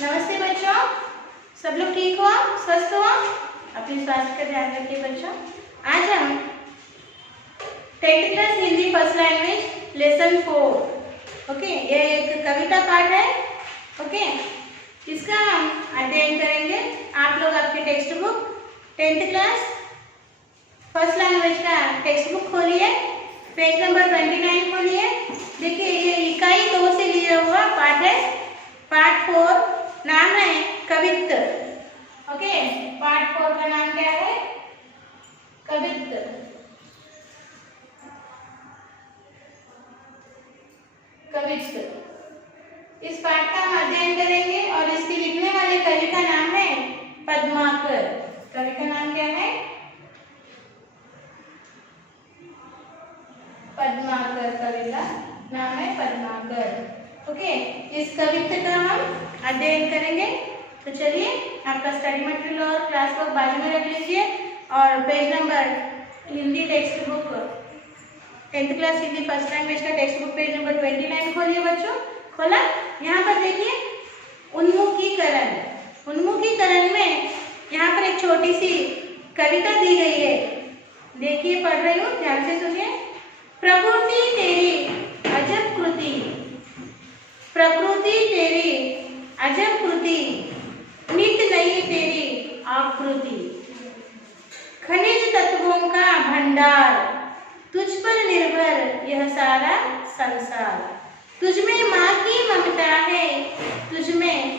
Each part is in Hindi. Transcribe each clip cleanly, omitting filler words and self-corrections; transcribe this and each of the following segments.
नमस्ते बच्चों, सब लोग ठीक हो, स्वस्थ हो? अपने स्वास्थ्य का ध्यान रखिए बच्चों। आज हम 10th class Hindi first language lesson 4 okay, ये एक कविता पाठ है। ओके, इसका हम अध्ययन करेंगे। आप लोग आपके text book 10th class first language का टेक्स्ट बुक खोलिए, पेज नंबर 29 खोलिए। देखिए, ये इकाई 2 से लिया हुआ पाठ है। पार्ट 4 नाम है कवित्त। ओके, पार्ट 4 का नाम क्या है? कवित्त। कवित्त इस पाठ का हम अध्ययन करेंगे और इसके लिखने वाले कवि का नाम है पद्माकर। कवि का नाम क्या है? पद्माकर। कवि का नाम है पद्माकर। ओके, इस कवित्त का हम अध्ययन करेंगे। तो चलिए, आपका स्टडी मटेरियल और क्लास बुक बाजू में रख लीजिए और page number Hindi text book 10th class Hindi first language का टेक्स्ट बुक पेज नंबर 29 खोलिए बच्चों। खोला? यहाँ पर देखिए उन्मुखीकरण। उन्मुखीकरण में यहाँ पर एक छोटी सी कविता दी गई है। देखिए, पढ़ रही हूँ, ध्यान से सुनिए। प्रकृति तेरी अजब कृति, प्रकृति तेरी अजब कृति, नित नई तेरी आकृति, खनिज तत्वों का भंडार, तुझ पर निर्भर यह सारा संसार, तुझ में माँ की ममता है, तुझ में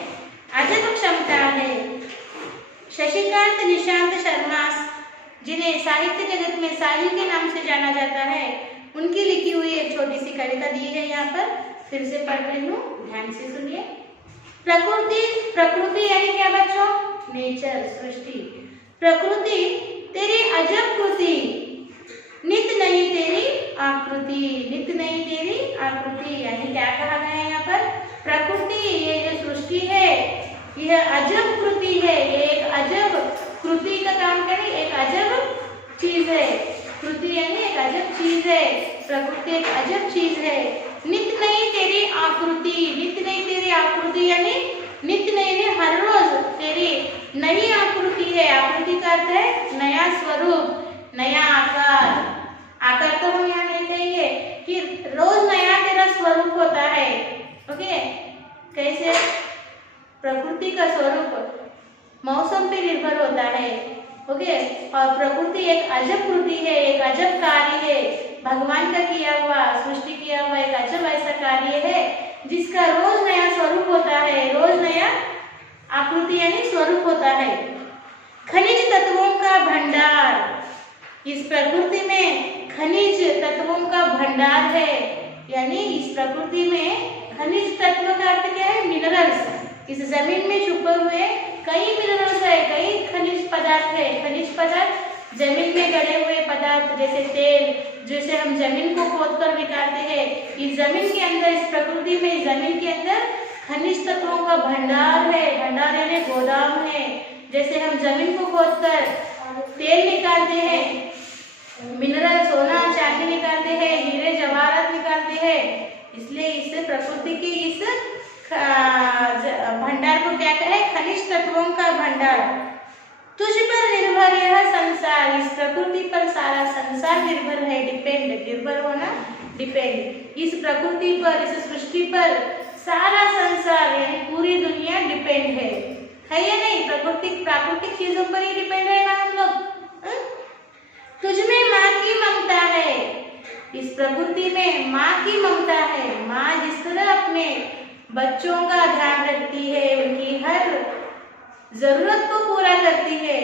अजब क्षमता है। शशिकांत निशांत शर्मा, जिन्हें साहित्य जगत में साहिल के नाम से जाना जाता है, उनकी लिखी हुई एक छोटी सी कविता दी है। यहाँ पर फिर से पढ़ रही हूँ, ध्यान से सुनिए। प्रकृति, प्रकृति यानी क्या बच्चों? नेचर, सृष्टि। प्रकृति तेरी अजब कृति, नित नई तेरी आकृति, नित नई तेरी आकृति यानी क्या कहा गया है यहाँ पर? प्रकृति, ये जो सृष्टि है, यह अजब कृति है। ये एक अजब कृति का काम करे, एक अजब चीज है। कृति यानी एक अजब चीज है। प्रकृति एक अजब चीज है। नित नई तेरी आकृति, नित नई तेरी आकृति यानी नित नई, हर रोज तेरी नई आकृति है। आकृति का अर्थ है नया स्वरूप, नया आकार। आकार तो हम यहाँ नहीं कहेंगे कि रोज नया तेरा स्वरूप होता है। ओके, कैसे? प्रकृति का स्वरूप मौसम पे निर्भर होता है। ओके, और प्रकृति एक अजब कृति है, एक अजब कार्य है। भगवान का किया हुआ, सृष्टि किया हुआ एक अजब ऐसा कार्य है जिसका रोज नया स्वरूप होता है, रोज नया आकृति यानी स्वरूप होता है। खनिज तत्वों का भंडार, इस प्रकृति में खनिज तत्वों का भंडार है। यानी इस प्रकृति में खनिज तत्व का अर्थ क्या है? मिनरल्स। इस जमीन में छुपे हुए कई मिनरल्स है, कई खनिज पदार्थ है। खनिज पदार्थ जमीन में गड़े हुए पदार्थ, जैसे तेल, जैसे हम जमीन को खोद कर निकालते हैं। इस जमीन के अंदर, इस प्रकृति में, जमीन के अंदर खनिज तत्वों का भंडार है। भंडार यानी गोदाम है। जैसे हम जमीन को खोद कर तेल निकालते हैं, मिनरल सोना चांदी निकालते हैं, हीरे जवाहरात निकालते हैं। इसलिए इससे प्रकृति की इस भंडार को क्या कहे? खनिज तत्वों का भंडार। तुझ पर निर्भर यह संसार, इस प्रकृति पर सारा संसार निर्भर है। डिपेंड, निर्भर होना, डिपेंड। इस प्रकृति पर, इस सृष्टि पर सारा संसार यानी पूरी दुनिया डिपेंड है या नहीं? प्राकृतिक चीजों पर ही डिपेंड है ना हम लोग। तुझ में माँ की ममता है, इस प्रकृति में माँ की ममता है। माँ जिस तरह अपने बच्चों का ध्यान रखती है, उनकी हर जरूरत को पूरा करती है,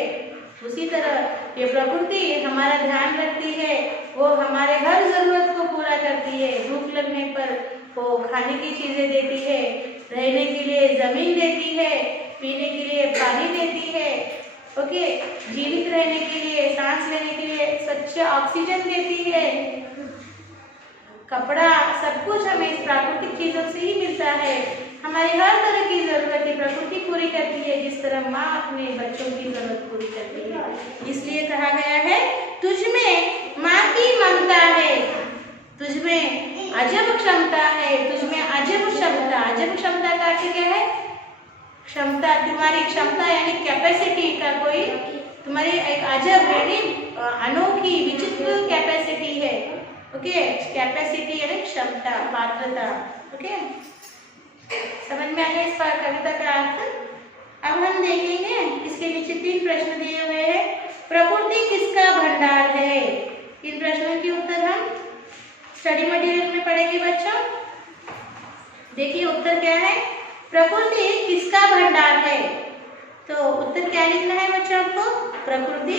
उसी तरह ये प्रकृति हमारा ध्यान रखती है। वो हमारे हर जरूरत को पूरा करती है। भूख लगने पर वो खाने की चीजें देती है, रहने के लिए जमीन देती है, पीने के लिए पानी देती है। ओके, जीवित रहने के लिए, सांस लेने के लिए स्वच्छ ऑक्सीजन देती है। कपड़ा, सब कुछ हमें इस प्राकृतिक चीजों से ही मिलता है। हमारी हर तरह की जरूरतें प्रकृति पूरी करती है, जिस तरह माँ अपने बच्चों की जरूरत पूरी करती है। इसलिए कहा गया है तुझ में माँ की ममता है, तुझ में अजब क्षमता है, तुझ में अजब क्षमता। अजब क्षमता का अर्थ क्या है? क्षमता, तुम्हारी क्षमता यानी कैपेसिटी का कोई तुम्हारी एक अजब यानी अनोखी विचित्र कैपेसिटी है। ओके, कैपेसिटी यानी क्षमता, पात्रता। ओके, समझ में आ गया इस कविता का अर्थ। अब हम देखेंगे इसके नीचे 3 प्रश्न दिए हुए हैं। प्रकृति किसका भंडार है? इन प्रश्नों के उत्तर हम स्टडी मटेरियल में पढ़ेंगे बच्चों। देखिए उत्तर क्या है, प्रकृति किसका भंडार है? तो उत्तर क्या लिखना है बच्चों आपको? प्रकृति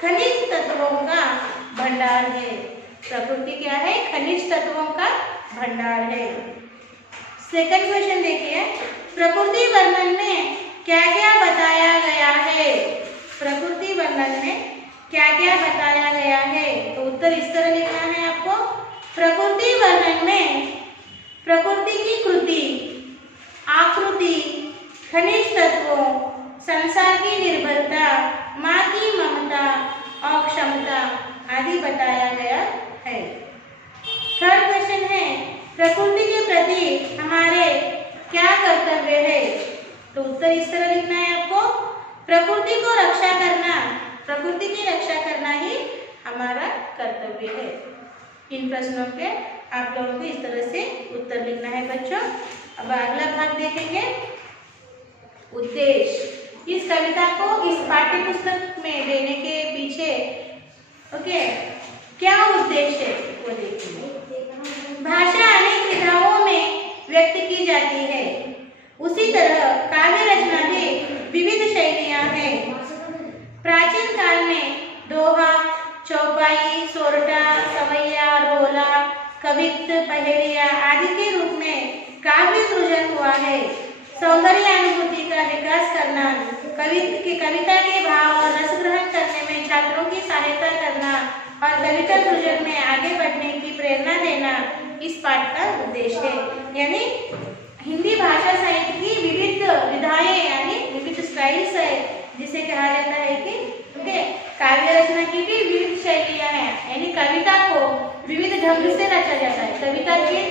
खनिज तत्वों का भंडार है। प्रकृति क्या है? खनिज तत्वों का भंडार है। सेकंड क्वेश्चन देखिए, प्रकृति वर्णन में क्या क्या बताया गया है? प्रकृति वर्णन में क्या क्या बताया गया है? तो उत्तर इस तरह लिखना है आपको। प्रकृति वर्णन में प्रकृति की कृति, आकृति, खनिज तत्वों, संसार की निर्भरता, माँ की ममता और क्षमता आदि बताया गया है। थर्ड क्वेश्चन है, प्रकृति के प्रति हमारे क्या कर्तव्य है? तो उत्तर इस तरह लिखना है आपको। प्रकृति को रक्षा करना, प्रकृति की रक्षा करना ही हमारा कर्तव्य है। इन प्रश्नों के आप लोगों को इस तरह से उत्तर लिखना है बच्चों। अब अगला भाग देखेंगे, उद्देश्य। इस कविता को इस पाठ्य पुस्तक में देने के पीछे क्या उद्देश्य है वो देखेंगे। भाषा अनेक विधाओं में व्यक्त की जाती है, उसी तरह काव्य रचना भी विविध शैलियां हैं। प्राचीन काल में दोहा, चौपाई, सोरठा, सवैया, रोला, कवित्त, पहेलिया आदि के रूप में काव्य सृजन हुआ है। सौंदर्य अनुभूति का विकास करना, कविता के भाव और रस ग्रहण करने में छात्रों की सहायता करना और कविता सृजन में आगे बढ़ने की प्रेरणा देना इस पाठ का उद्देश्य है। यानी हिंदी भाषा साहित्य की विविध विधाएं यानी विविध स्टाइल्स है, जिसे कहा जाता है कि काव्य रचना की भी विविध शैलियां हैं, यानी कविता को विविध ढंग से रचा जाता है।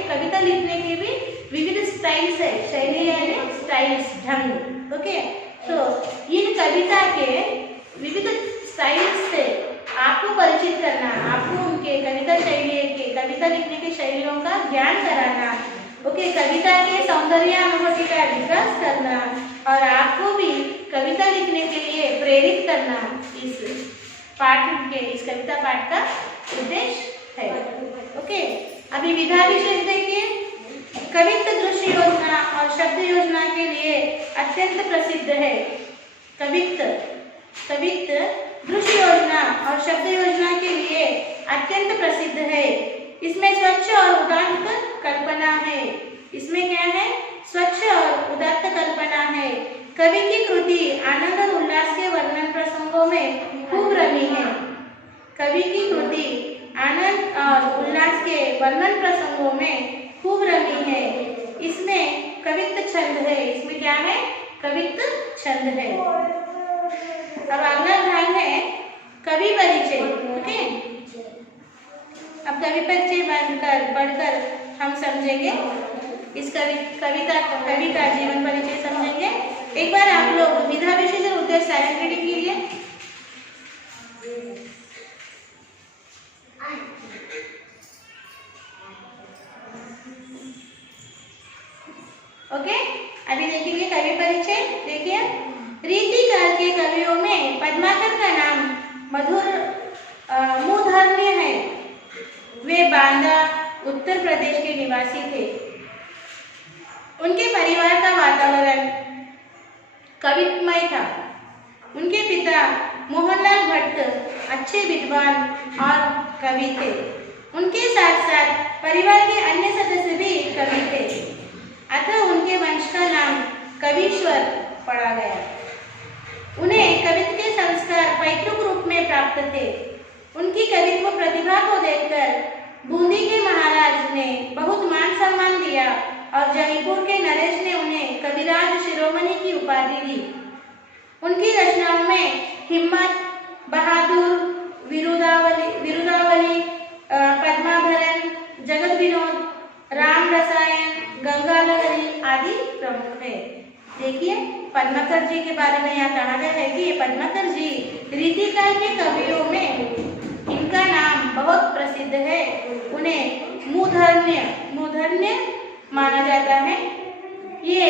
कविता लिखने के भी विविध स्टाइल्स है, शैली यानी स्टाइल्स, ढंग। ओके, तो इन कविता के विविध स्टाइल्स से आपको परिचित करना, आपको उनके कविता शैली के, कविता लिखने की शैलियों का ज्ञान कराना, कविता के सौंदर्य अनुभूति का विकास करना और आपको भी कविता लिखने के लिए प्रेरित करना इस कविता पाठ का उद्देश्य है। ओके, अभी विधा विशेष देखिए। कवित्त दृश्य योजना और शब्द योजना के लिए अत्यंत प्रसिद्ध है। कवित्त दृश्य योजना और शब्द योजना के लिए अत्यंत प्रसिद्ध है। इसमें स्वच्छ और उदात्त कल्पना है। इसमें क्या है? स्वच्छ और उदात्त कल्पना है। कवि की कृति आनंद और उल्लास के वर्णन प्रसंगों में खूब रमी है। कवि की कृति आनंद और उल्लास के वर्णन प्रसंगों में खूब रमी है। इसमें कवित्त छंद है। इसमें क्या है? कवित्त छंद है। अब अगला भाग है कवि परिचय। ओके, अब कवि परिचय पढ़कर हम समझेंगे इस कवि का जीवन परिचय समझेंगे। एक बार आप लोग विधा विशेष और उद्देश्य साइलेंट रीडिंग कीजिए। ओके, अभी देखेंगे कवि परिचय। देखिए, रीतिकाल के कवियों में पद्माकर का नाम मूर्धन्य है। वे बांदा उत्तर प्रदेश के निवासी थे। उनके परिवार का वातावरण कवित्वमय था। उनके पिता मोहनलाल भट्ट अच्छे विद्वान और कवि थे। उनके साथ साथ परिवार के अन्य सदस्य भी कवि थे, अतः उनके वंश का नाम कवीश्वर पड़ा गया। उन्हें कवित्व के संस्कार पैतृक रूप में प्राप्त थे। उनकी कवित्व प्रतिभा को देखकर बूंदी के महाराज ने बहुत मान सम्मान दिया और जयपुर के नरेश ने उन्हें कविराज शिरोमणि की उपाधि दी। उनकी रचनाओं में हिम्मत, बहादुर, विरुदावली, पद्माभरण, जगत विनोद, राम रसायन, गंगा लहरी आदि प्रमुख है। देखिए, पद्माकर जी के बारे में यहाँ कहा गया है कि पद्माकर जी रीतिकाल के कवियों में इनका नाम बहुत प्रसिद्ध है। उन्हें मूर्धन्य माना जाता है। ये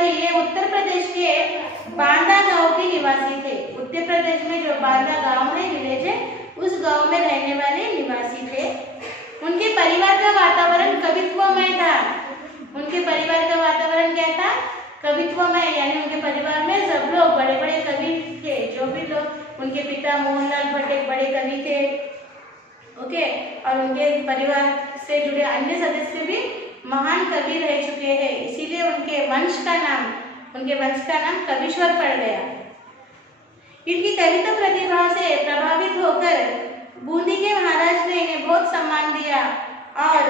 ये उत्तर प्रदेश के बांदा गांव के निवासी थे। उत्तर प्रदेश में जो बांदा गांव है, विलेज है, उस गांव में रहने वाले निवासी थे। उनके परिवार का वातावरण कवित्वमय था। उनके परिवार का वातावरण क्या था? कवित्वमय, यानी उनके परिवार में सब लोग बड़े बड़े कवि थे। जो भी लोग, उनके पिता मोहनलाल भट्ट एक बड़े कवि थे, ओके, और उनके परिवार से जुड़े अन्य सदस्य भी महान कवि रह चुके हैं। इसीलिए उनके वंश का नाम कवीश्वर पड़ गया। इनकी कविता प्रतिभा से प्रभावित होकर बूंदी के महाराज ने इन्हें बहुत सम्मान दिया और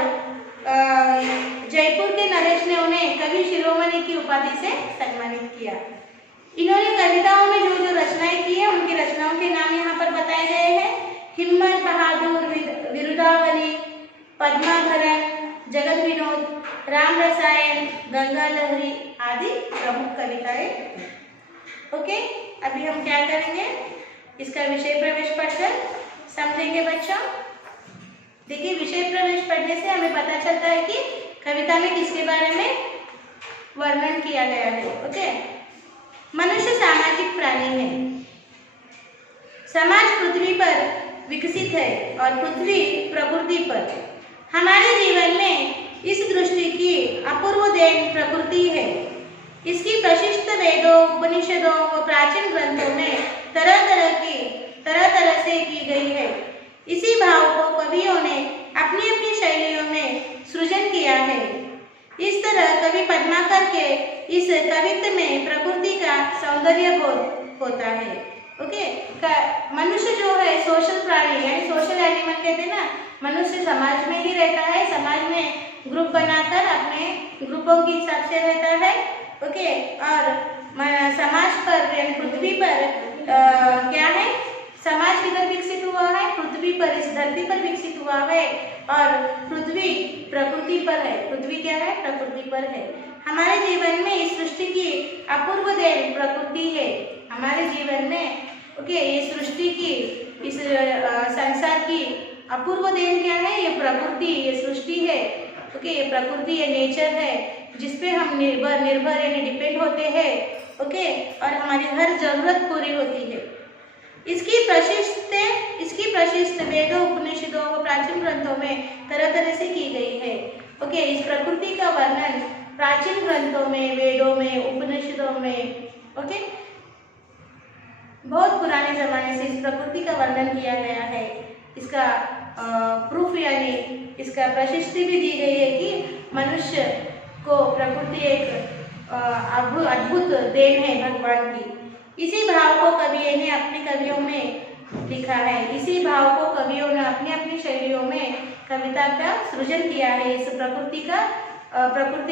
जयपुर के नरेश ने उन्हें कवि शिरोमणि की उपाधि से सम्मानित किया। इन्होंने कविताओं में जो जो रचनाएं की है, उनकी रचनाओं के नाम यहाँ पर बताए गए हैं। हिम्मत बहादुर, विरुदावली, पद्माभरण, जगत विनोद, राम रसायन, गंगा लहरी आदि प्रमुख कविताएं। ओके, अभी हम क्या करेंगे, इसका विषय प्रवेश पढ़कर समझेंगे बच्चों। देखिए, विषय प्रवेश पढ़ने से हमें पता चलता है कि कविता में किसके बारे में वर्णन किया गया है। ओके, मनुष्य सामाजिक प्राणी है। समाज पृथ्वी पर विकसित है और पृथ्वी प्रकृति पर। हमारे जीवन में इस दृष्टि की अपूर्व देन प्रकृति है। इसकी प्रशिष्ट वेदों, उपनिषदों व प्राचीन ग्रंथों में तरह तरह से की गई है। इसी भाव को कवियों ने अपनी अपनी शैलियों में सृजन किया है। इस तरह कवि पद्माकर के इस कवित्व में प्रकृति का सौंदर्य बोध होता है। ओके, मनुष्य जो है सोशल प्राणी, यानी सोशल एनिमल कहते हैं ना। मनुष्य समाज में ही रहता है, समाज में ग्रुप बनाकर अपने ग्रुपों के हिसाब से रहता है। ओके, और समाज पर यानी पृथ्वी पर क्या है, समाज किधर विकसित हुआ है? पृथ्वी पर, इस धरती पर विकसित हुआ है। और पृथ्वी प्रकृति पर है। पृथ्वी क्या है? प्रकृति पर है। हमारे जीवन में इस सृष्टि की अपूर्व देन प्रकृति है। हमारे जीवन में ओके, ये सृष्टि की, इस संसार की अपूर्व देन क्या है? ये प्रकृति, ये सृष्टि है। ओके, ये प्रकृति, ये नेचर है जिसपे हम निर्भर यानी डिपेंड होते हैं। ओके, और हमारी हर जरूरत पूरी होती है। इसकी प्रशिष्ट वेदों, उपनिषदों व प्राचीन ग्रंथों में तरह तरह से की गई है। ओके, इस प्रकृति का वर्णन प्राचीन ग्रंथों में, वेदों में, उपनिषदों में, ओके, बहुत पुराने जमाने से इस प्रकृति का वर्णन किया गया है। इसका प्रूफ यानी इसका प्रशस्ति भी दी गई है कि मनुष्य को प्रकृति एक अद्भुत देन है भगवान की। इसी भाव को कवियों ने अपने कवियों में लिखा है। इसी भाव को कवियों ने अपनी अपनी शैलियों में कविता का सृजन किया है। इस प्रकृति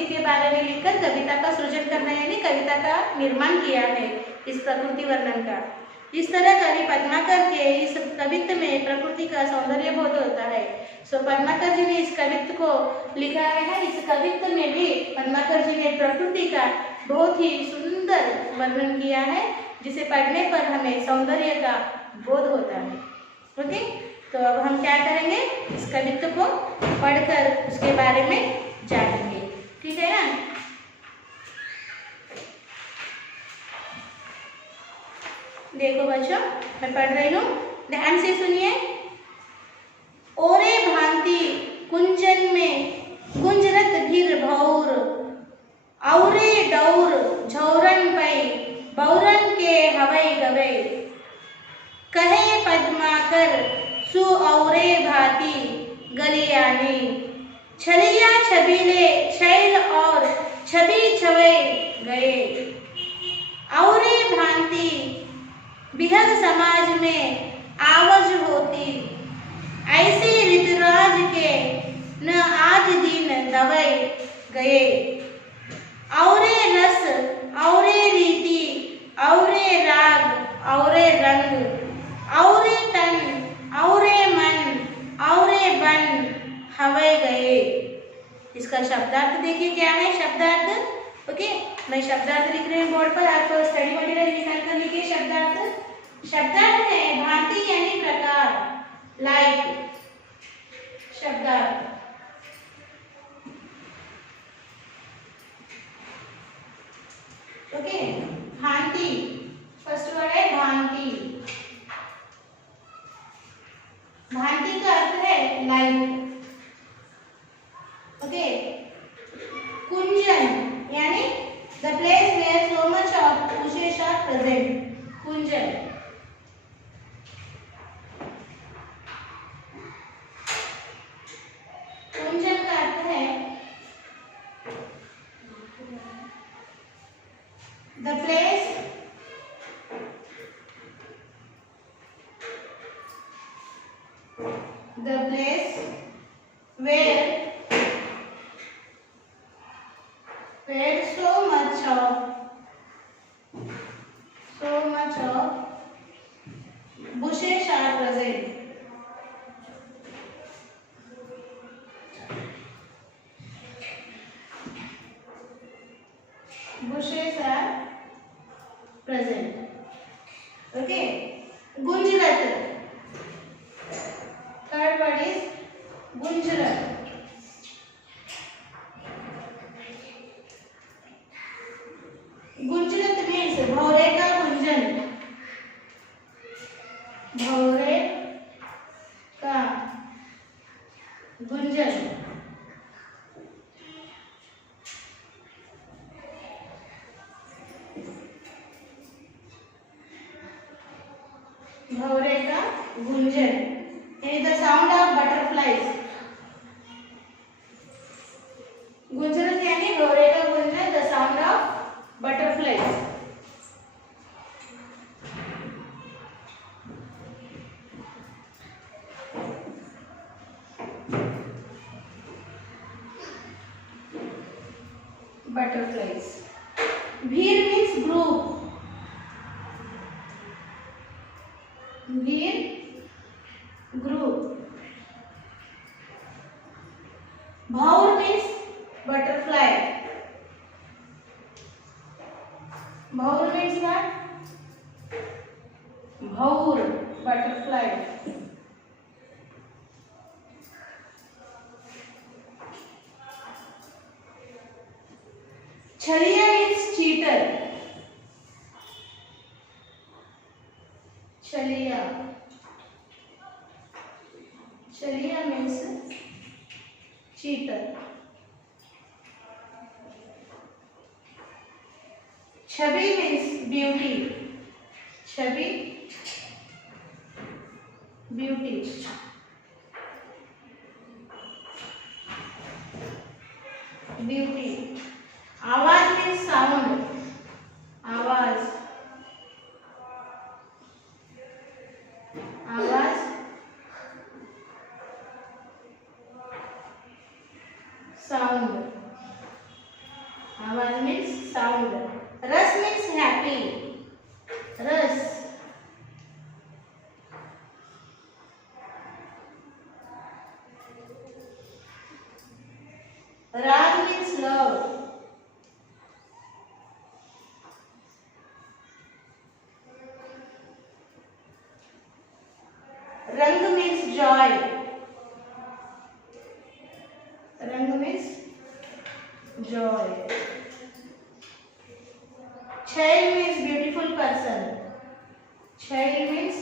के बारे में लिखकर कविता का सृजन करना यानी कविता का निर्माण किया है, इस प्रकृति वर्णन का। इस तरह कवि पद्माकर के इस कवित्व में प्रकृति का सौंदर्य बोध होता है। सो पद्माकर जी ने इस कवित्व को लिखा है। इस कवित्व में भी पद्माकर जी ने प्रकृति का बहुत ही सुंदर वर्णन किया है, जिसे पढ़ने पर हमें सौंदर्य का बोध होता है। ओके, तो अब हम क्या करेंगे, इस कवित्व को पढ़कर उसके बारे में जानेंगे। ठीक है ना? देखो बच्चों, मैं पढ़ रही हूँ, ध्यान से सुनिए। ओरे भांति कुंजन में गुंजरत भीर भौर, औरे डौर झौरन पै बौरन के हवै गवै। कहे पद्माकर सु औरे भांति गलियानी, छलिया छबीले शैल और छवि छवै गए। औरे भांति बिहग समाज में आवाज होती, ऐसे ऋतुराज के न आज दिन दवाई गए। औरे रस औरे रीति औरे राग औरे रंग, औरे तन औरे मन औरे बन हवे गए। इसका शब्दार्थ देखिए क्या है। शब्दार्थ, ओके, मैं शब्दार्थ लिख रही हूँ बोर्ड पर, आप स्टडी मटेरियल निकाल कर लिखिए। शब्दार्थ, शब्दार्थ है भांति यानी प्रकार, लाइक शब्दार्थ। ओके, भांति, फर्स्ट वर्ड है भांति। भांति का अर्थ है लाइक। ओके, कुंजन यानी the place where so much of bushes are present, कुंजन। कुंजन का अर्थ है the place where so much of bushes are present. Bushes are present. Okay, गुंजरत, third word is गुंजरत। गुंजरत मीन्स भौरे का गुंजन, भौरे का गुंजन। भौरे का गुंजन यानी द साउंड ऑफ बटरफ्लाइज। गुंजरत यानी भौरे का Gunjan, the sound of butterflies. Butterflies. Bheer means group. Bheer, group. Bhaur means butterfly. Bhaur means what? Bhaur, butterfly. Chhaliya means cheater. Chhaliya. Chhaliya means cheater. Chhavi means beauty. Chhavi, beauty. Beauty. आवाज means sound. आवाज, आवाज, sound. आवाज means sound. रस means happy. रस, राग means love. रंग means joy. रंग means joy. Child means beautiful person. Child means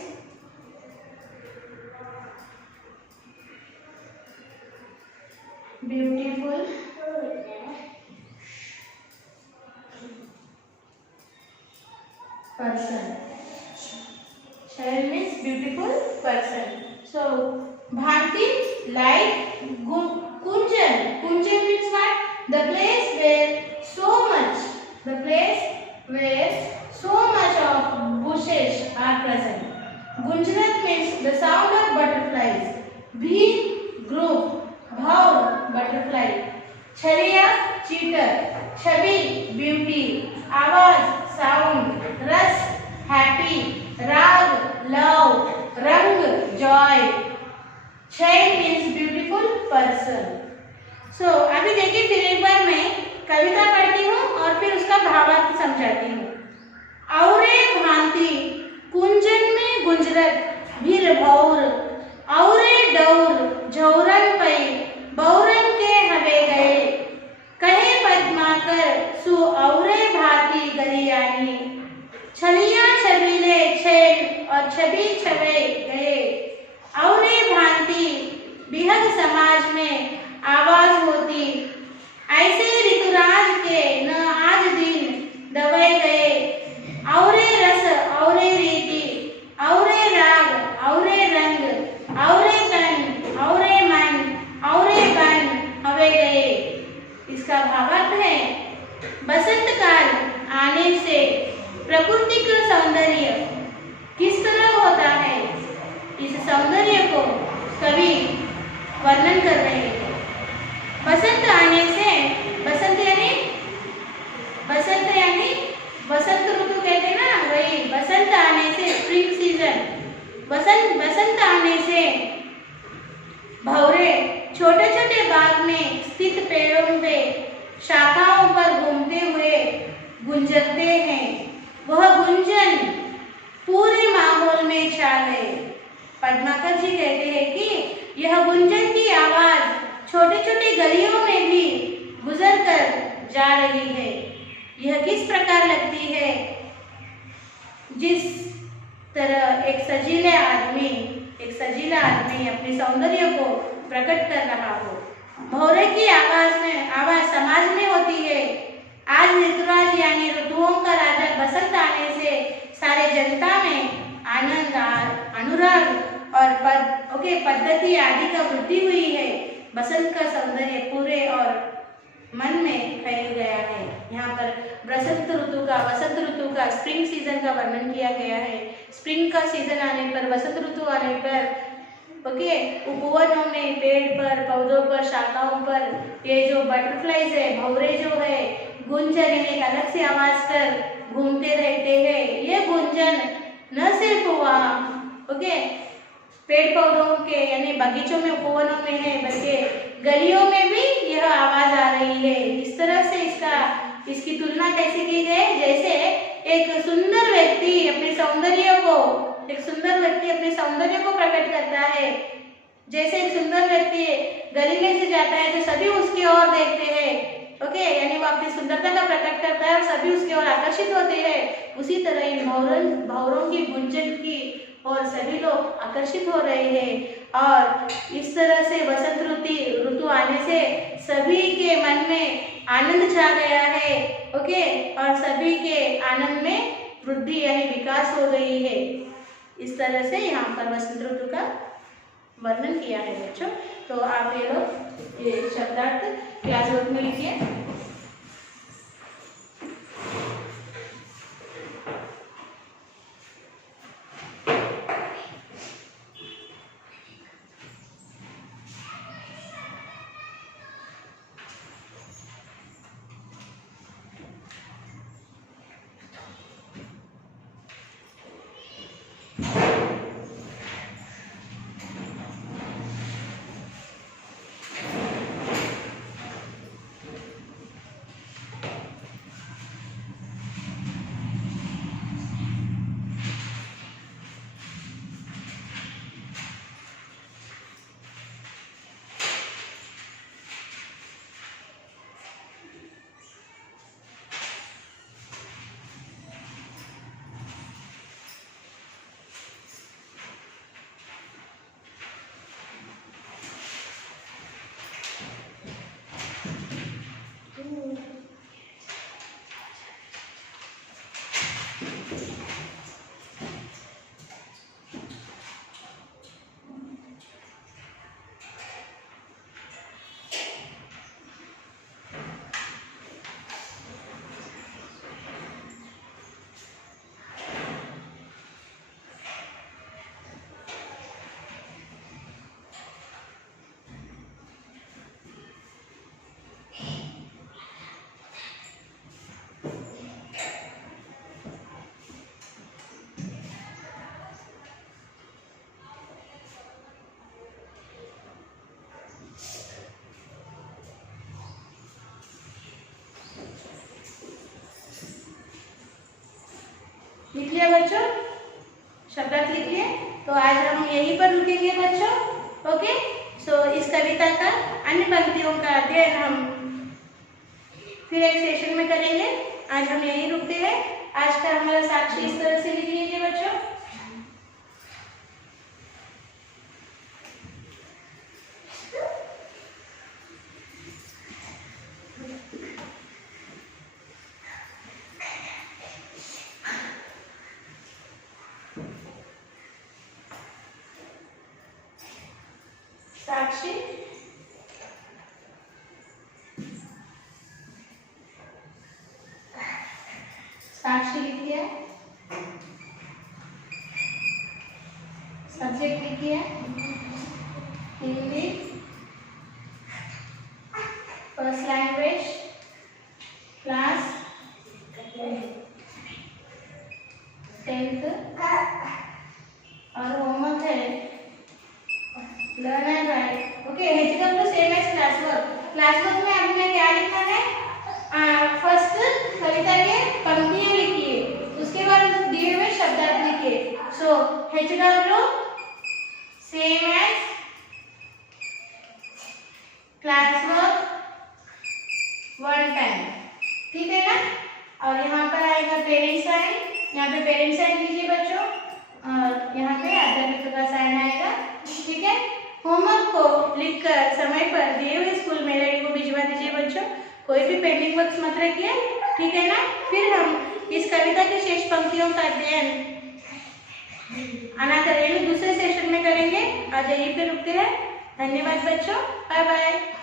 beautiful person. Child means beautiful person. So bhanti, like, kunjan. Kunjan means what? The place where so much, the place where so much of bushes are present. Gunjarat means the sound of butterflies. Bheer, group. Bhaur, butterfly. Chhaliya, cheater. Chhabi, beauty. Awaaz, sound. Ras, happy. Raag, love. Rang, joy. Child means beautiful person. So अभी देखिए फिर एक बार मैं कविता पढ़ती हूँ और और फिर उसका भावार्थ समझाती हूँ। औरे भांति कुंजन में गुंजरत भीर भौर, औरे डौर झौरन पई बौरन के हवे गए, कहे पद्माकर सु औरे भांति गलियानी, छलिया छबीले छेल और छबी छवे गए। औरे भांति बिहग समाज में आवाज होती, ऐसे ऋतुराज के न आज दिन दबे गए। औरे रस औरे रीति औरे राग औरे रंग औरे तन औरे मन औरे बन हवे गए। इसका भावार्थ है, बसंत काल आने से प्रकृति का सौंदर्य किस तरह होता है, इस सौंदर्य को कवि वर्णन कर रहे हैं। बसंत आने से, बसंत यानी बसंत ऋतु कहते हैं ना, वही बसंत आने से, स्प्रिंग सीजन। बसंत आने से भौरे छोटे छोटे बाग में स्थित पेड़ों पे शाखाओं पर घूमते हुए गुंजरते हैं। वह गुंजन पूरे माहौल में छा गए। पद्माकर जी कहते हैं कि यह गुंजन की आवाज छोटे छोटे गलियों में भी गुजर कर जा रही है। यह किस प्रकार लगती है, जिस तरह एक सजीला आदमी अपने सौंदर्य को प्रकट कर रहा हो। भौरे की आवाज समाज में होती है। आज ऋतुराज यानी ऋतुओं का राजा बसंत आने से सारे जनता में आनंद, अनुराग और पद्धति आदि का वृद्धि हुई है। बसंत का सौंदर्य पूरे और मन में फैल गया है। यहाँ पर वसंत ऋतु का स्प्रिंग सीजन का वर्णन किया गया है। स्प्रिंग का सीजन आने पर, वसंत ऋतु आने पर उपवनों में, पेड़ पर, पौधों पर, शाखाओं पर ये जो बटरफ्लाइज है, भौरे जो है, गुंजन एक अलग से आवाज कर घूमते रहते हैं। ये गुंजन न सिर्फ वहाँ पेड़ पौधों के यानी बगीचों में, उपवनों में है, बल्कि गलियों में भी यह आवाज आ रही है। इस तरह से इसकी तुलना कैसे की गई, जैसे एक सुंदर व्यक्ति अपने सौंदर्य को प्रकट करता है। जैसे एक सुंदर व्यक्ति गली में से जाता है तो सभी उसकी ओर देखते हैं, यानी वो अपनी सुंदरता का प्रकट करता है और सभी उसकी ओर आकर्षित होते हैं। उसी तरह इन भौरों की गुंजन की और सभी लोग आकर्षित हो रहे हैं। और इस तरह से बसंत ऋतु आने से सभी के मन में आनंद छा गया है। और सभी के आनंद में वृद्धि यानी विकास हो गई है। इस तरह से यहाँ पर बसंत ऋतु का वर्णन किया है बच्चों। तो आप ये लोग ये शब्दार्थ क्लास वर्क में लिखिए। लिख लिया बच्चों? शब्दार्थ लिख लिए? तो आज हम यहीं पर रुकेंगे बच्चों। ओके, सो इस कविता का अन्य पंक्तियों का अध्ययन हम फिर एक सेशन में करेंगे। आज हम यहीं रुकते हैं। आज का हमारा साक्षी इस तरह से लिख लीजिए बच्चों। साक्षी साक्षी लिख दिया। सब्जेक्ट लिखिए Hindi, first language, class 10th, और होमवर्क है learn and write. Okay, HW same as class work. Class work में आपने क्या लिखना है? फर्स्ट कविता के पंक्तियां लिखिए, उसके बाद दिए हुए शब्दार्थ लिखिए। So HW same as class work 1 time, ठीक है ना? और यहाँ पर आएगा पेरेंट्स साइन, यहाँ पे पेरेंट्स साइन लीजिए बच्चों, और यहाँ पे अध्यापक का साइन आएगा, ठीक है? होमवर्क को लिखकर समय पर दिए हुए स्कूल मेल आईडी को भिजवा दीजिए बच्चों। कोई भी पेंडिंग वर्क्स मत रखिए, ठीक है ना? फिर हम इस कविता की शेष पंक्तियों का अध्ययन अनाथ दूसरे सेशन में करेंगे। आज यहीं पे रुकते हैं। धन्यवाद बच्चों, बाय बाय।